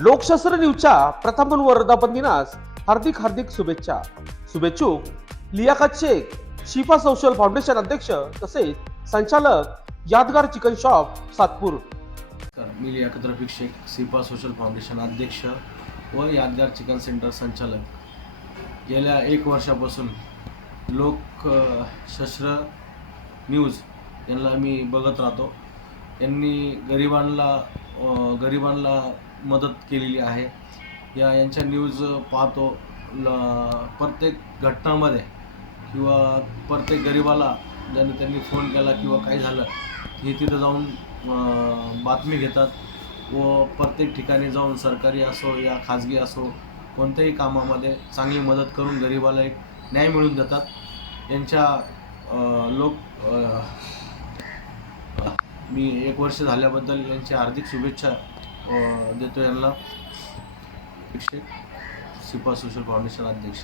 लोकशास्त्र न्यूजच्या प्रथम वर्धापन दिनास हार्दिक हार्दिक शुभेच्छा. शुभेच्छुक लियाकत शेख, शिफा सोशल फाउंडेशन अध्यक्ष तसेच संचालक यादगार चिकन शॉप सातपूर. मी लियाकत रफिक शेख, सिपा सोशल फाउंडेशन अध्यक्ष व यादगार चिकन सेंटर संचालक. गेल्या 1 वर्षापासून लोकशास्त्र न्यूज यांना मी बघत राहतो. यांनी गरिबांना मदत केलेली आहे. यांच्या न्यूज पाहतो. प्रत्येक घटनामध्ये किंवा प्रत्येक गरिबाला त्यांनी फोन केला किंवा काही झालं हे तिथं जाऊन बातमी घेतात व प्रत्येक ठिकाणी जाऊन सरकारी असो या खाजगी असो कोणत्याही कामामध्ये चांगली मदत करून गरिबाला एक न्याय मिळवून देतात. यांच्या मी 1 वर्ष झाल्याबद्दल यांची हार्दिक शुभेच्छा देतो यांना. सिपा सोशल फाउंडेशन अध्यक्ष.